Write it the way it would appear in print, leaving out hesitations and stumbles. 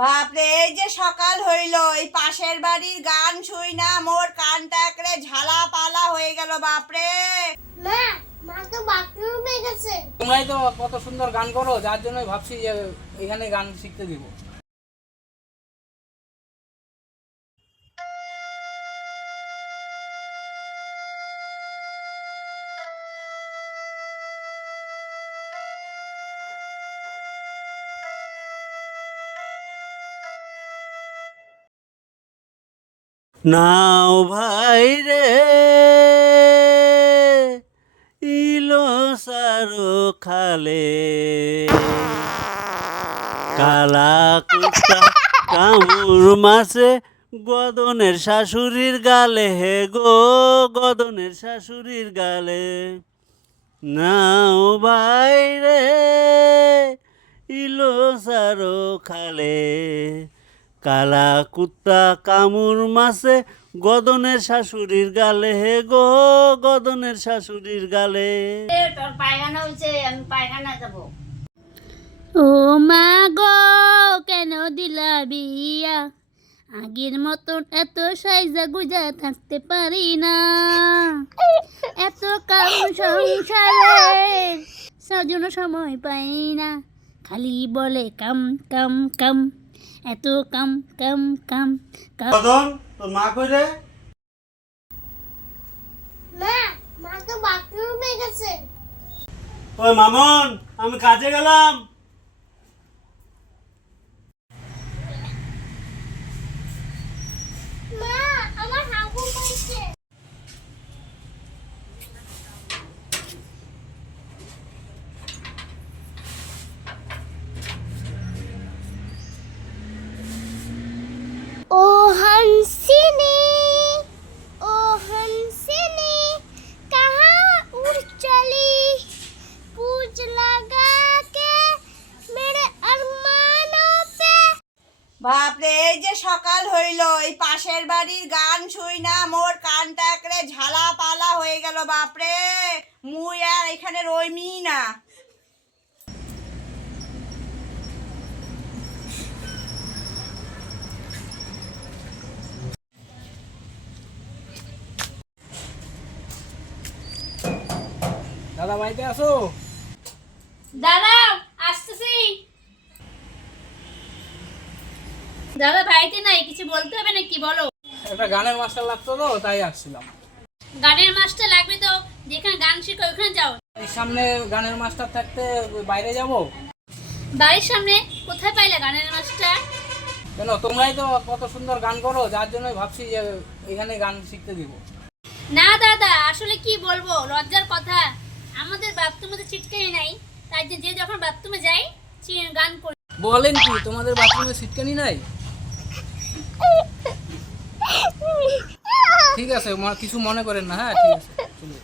বাপরে, এই যে সকাল হইল, এই পাশের বাড়ির গান শুই না মোর কানটা একরে ঝালা পালা হয়ে গেল। বাপরে মা, মা তো বাথরুমে গেছে। তোমরাই তো কত সুন্দর গান করো, যার জন্য ভাবছি যে এখানে গান শিখতে দিব। নাও ভাই রে ইলো সারো খালে কালা কুত্তা কামুর মাছে গদনের শাশুড়ির গালে হে গো গদনের শাশুড়ির গালে। নাও ভাই রে ইলো সারো খালে কালা কুত্তা কামুর মাছে গদনের শাশুড়ির গালে হে গো গদনের শাশুড়ির গালে। তোর পায়খানা হয়েছে, আমি পায়খানা যাবো। ও মা গো, কেন দিলা বিয়া? আগের মতন এত সাইজা গুজা থাকতে পারি না। এত কাম সংসারে সজন সময় পাই না, খালি বলে কাম কাম কাম, এত কাম কাম কাম কাম। গদন তোর মা কই রে? মা, মা তো বাথরুমে গেছে। ওই মামন, আমি কাজে গেলাম। মা, আমার হাগু পাইছে। ओ हंसिनी, ओ हंसिनी, कहाँ उड़ चली? पूछ लगा के मेरे अरमानों पे। বাপরে, এই যে সকাল হইল, এই পাশের বাড়ির গান শুই না মোর কানটা একরে ঝালা পালা হয়ে গেল। বাপরে, মুই আর এখানে রইমি না। দাদা বাড়িতে আসো। দাঁড়াও, আসতেছি। দাদা বাড়িতে নাই, কিছু বলতে হবে নাকি বলো? একটা গানের মাস্টার লাগতো তো, তাই আসছিলাম। গানের মাস্টার লাগবে তো, যেখানে গান শেখো ওখানে যাও। এই সামনে গানের মাস্টার থাকতে বাইরে যাব? বাড়ির সামনে কোথায় পাইলে গানের মাস্টার? কেন, তোমরাই তো কত সুন্দর গান করো, যার জন্য ভাবছি যে এখানে গান শিখতে দিব। না দাদা, আসলে কি বলবো, লজ্জার কথা। আমাদের বাথরুমে তো ছিটকানি নাই, তাই যে যখন বাথরুমে যাই গান করি। বলেন কি, তোমাদের বাথরুমে সিটকানি নাই? ঠিক আছে, কিছু মনে করেন না। হ্যাঁ, ঠিক আছে, চলো।